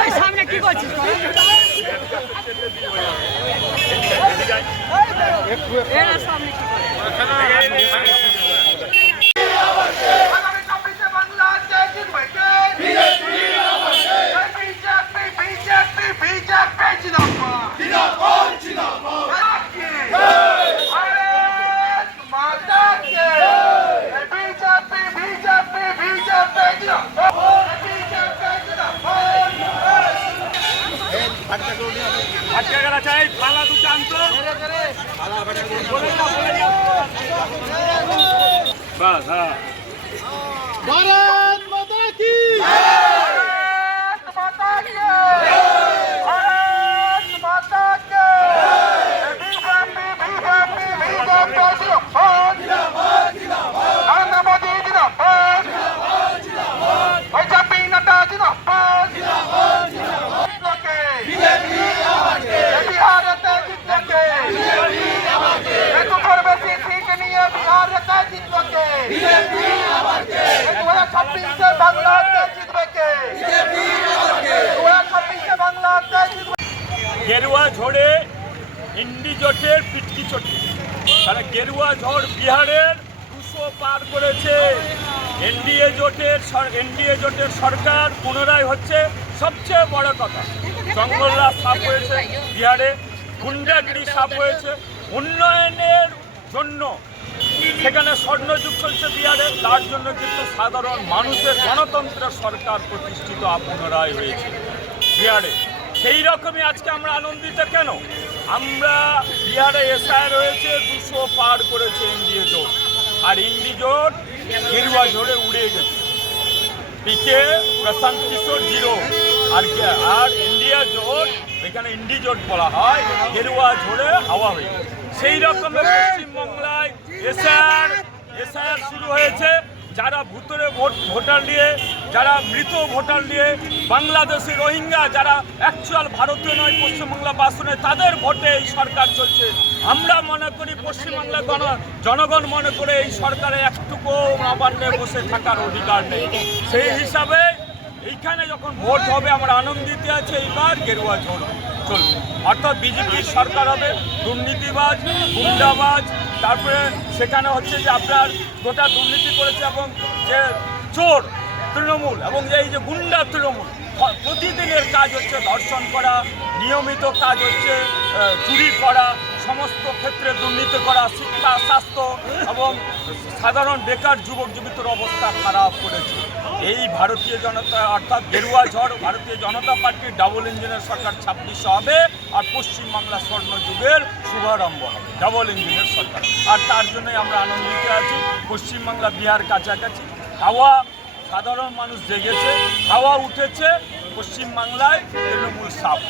ওই সামনে কি করছিস তোরা? আজকে গেলা চাই ফালা দুটো আনতো। বাস হ্যাঁ। ইন্ডি জোটের পিটকি চটি। তাহলে গেরুয়া ঝড় বিহারের দুশো পার করেছে। এনডিএ জোটের এনডিএ জোটের সরকার পুনরায় হচ্ছে সবচেয়ে বড় কথা। জঙ্গলরা সাফ হয়েছে বিহারে গুন্ডাগিরি সাফ হয়েছে। উন্নয়নের জন্য সেখানে স্বর্ণযুগ চলছে বিহারে, তার জন্য কিন্তু সাধারণ মানুষের গণতন্ত্রের সরকার প্রতিষ্ঠিত পুনরায় হয়েছে বিহারে। সেই রকমই আজকে আমরা আনন্দিত কেন? আমরা বিহারে এসআই রয়েছে, দুশো পার করেছে ইন্ডিয়া জোট। আর ইন্ডি জোট গেরুয়া ঝোড়ে উড়ে গেছে। পিকে প্রশান্ত কিশোর জিরো। আর আর ইন্ডিয়া জোট, এখানে ইন্ডি জোট বলা হয়, গেরুয়া ঝোড়ে হাওয়া হয়ে সেই রকমের পশ্চিমবাংলায় এসআর এসআর শুরু হয়েছে। যারা ভুতরে ভোট, ভোটার নিয়ে, যারা মৃত ভোটার নিয়ে বাংলাদেশি রোহিঙ্গা যারা অ্যাকচুয়াল ভারতীয় নয়, পশ্চিমবাংলা বাসনে, তাদের ভোটে এই সরকার চলছে। আমরা মনে করি পশ্চিমবাংলা গণ জনগণ মনে করে এই সরকারের একটুকু নবান্নে বসে থাকার অধিকার নেই। সেই হিসাবে এইখানে যখন ভোট হবে, আমরা আনন্দিত আছে, এইবার গেরুয়া ঝোল চলবে অর্থাৎ বিজেপির সরকার হবে দুর্নীতিবাজ, গুন্ডাবাজ তারপরে সেখানে হচ্ছে যে আপনার গোটা দুর্নীতি করেছে এবং যে চোর তৃণমূল এবং এই যে গুন্ডা তৃণমূল প্রতিদিনের কাজ হচ্ছে ধর্ষণ করা, নিয়মিত কাজ হচ্ছে চুরি করা, সমস্ত ক্ষেত্রে দুর্নীতি করা, শিক্ষা, স্বাস্থ্য এবং সাধারণ বেকার যুবক যুবিতর অবস্থা খারাপ করেছে। এই ভারতীয় জনতা, অর্থাৎ গেরুয়া ঝড়, ভারতীয় জনতা পার্টির ডাবল ইঞ্জিনের সরকার ছাব্বিশে হবে আর পশ্চিমবাংলা স্বর্ণ যুগের শুভারম্ভ হবে, ডাবল ইঞ্জিনের সরকার। আর তার জন্যই আমরা আনন্দিত আছি, পশ্চিমবাংলা বিহার কাছাকাছি। হাওয়া, সাধারণ মানুষ জেগেছে, হাওয়া উঠেছে, পশ্চিমবাংলায় তৃণমূল সাফ।